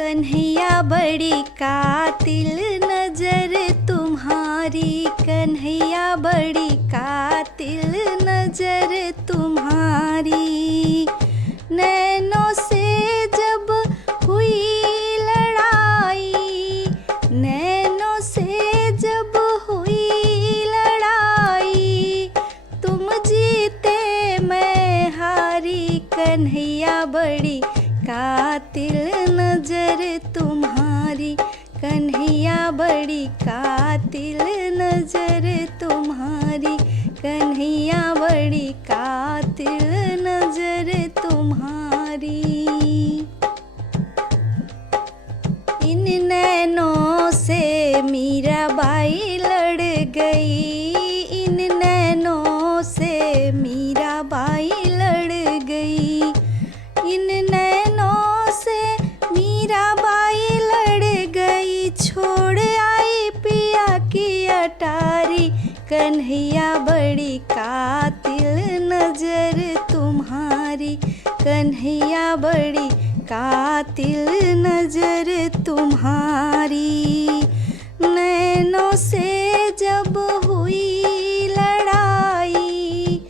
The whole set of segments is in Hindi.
कन्हैया बड़ी कातिल नजर तुम्हारी, कन्हैया बड़ी कातिल नजर तुम्हारी। नैनों से जब हुई लड़ाई, नैनों से जब हुई लड़ाई, तुम जीते मैं हारी। कन्हैया बड़ी कातिल नजर तुम्हारी, कन्हैया बड़ी कातिल नजर तुम्हारी, कन्हैया बड़ी कातिल नजर तुम्हारी। इन नैनों से मीराबाई लड़ गई, इन नैनों से मीराबाई लड़ गई, इन नैनों से मीराबाई लड़ गई। छोड़ आई पिया की अटारी, कन्हैया बड़ी कातिल नजर तुम्हारी, कन्हैया बड़ी कातिल नजर तुम्हारी। नैनों से जब हुई लड़ाई,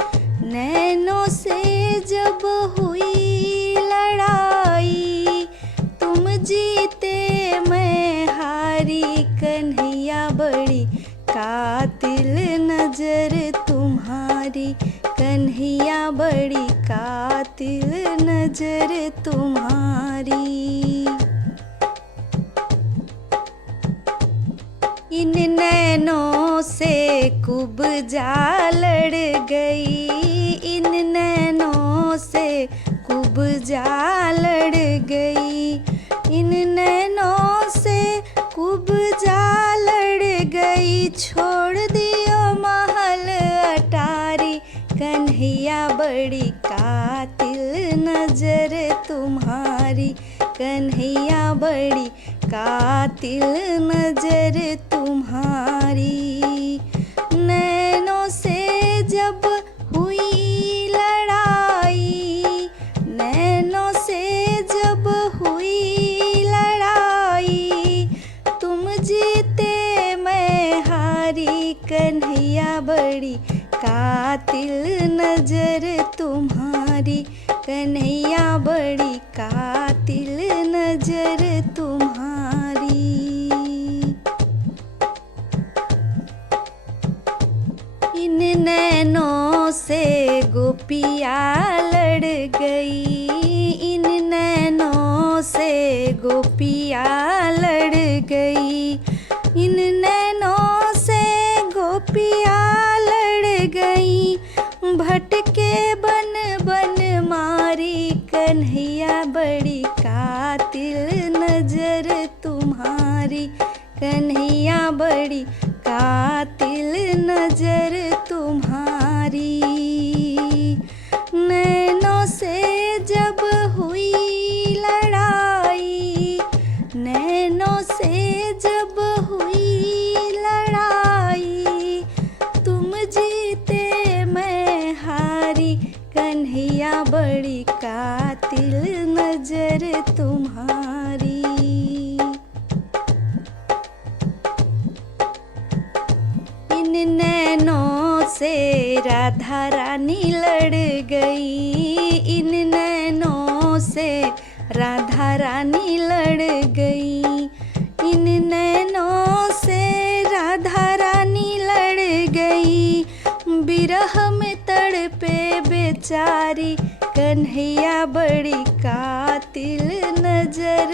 नैनों से जब हुई लड़ाई, तुम जीते मैं हारी। कन्हैया बड़ी कातिल नजर तुम्हारी, कन्हैया बड़ी कातिल नजर तुम्हारी। इन नैनों से कुब्जा लड़ गई, इन नैनों से कुब्जा लड़ गई, इन नैनों से कुब्जा लड़ गई। छोड़ दियो महल अटारी, कन्हैया बड़ी कातिल नजर तुम्हारी, कन्हैया बड़ी कातिल नजर तुम्हारी। नैनों से जब हुई लड़ाई, नैनों से जब हुई लड़ाई, तुम जीते मैं हारी। कन्हैया बड़ी कातिल नजर तुम्हारी, कन्हैया बड़ी कातिल नजर तुम्हारी। इन नैनों से गोपिया लड़ गई, इन नैनों से गोपिया लड़ गई, इन नैनों से गोपिया लड़ गई। भटके बन बन मारी, कन्हैया बड़ी कातिल नजर तुम्हारी, कन्हैया बड़ी कातिल नजर तुम्हारी। नैनों से जब हुई लड़ाई, नैनों से जब हुई लड़ाई, तुम जीते मैं हारी। कन्हैया बड़ी कातिल नजर तुम्हारी। इन नैनों से राधा रानी लड़ गई, इन नैनों से राधा रानी लड़ गई, इन नैनों से राधा रानी लड़ गई। बिरह में तड़पे बेचारी, कन्हैया बड़ी कातिल नजर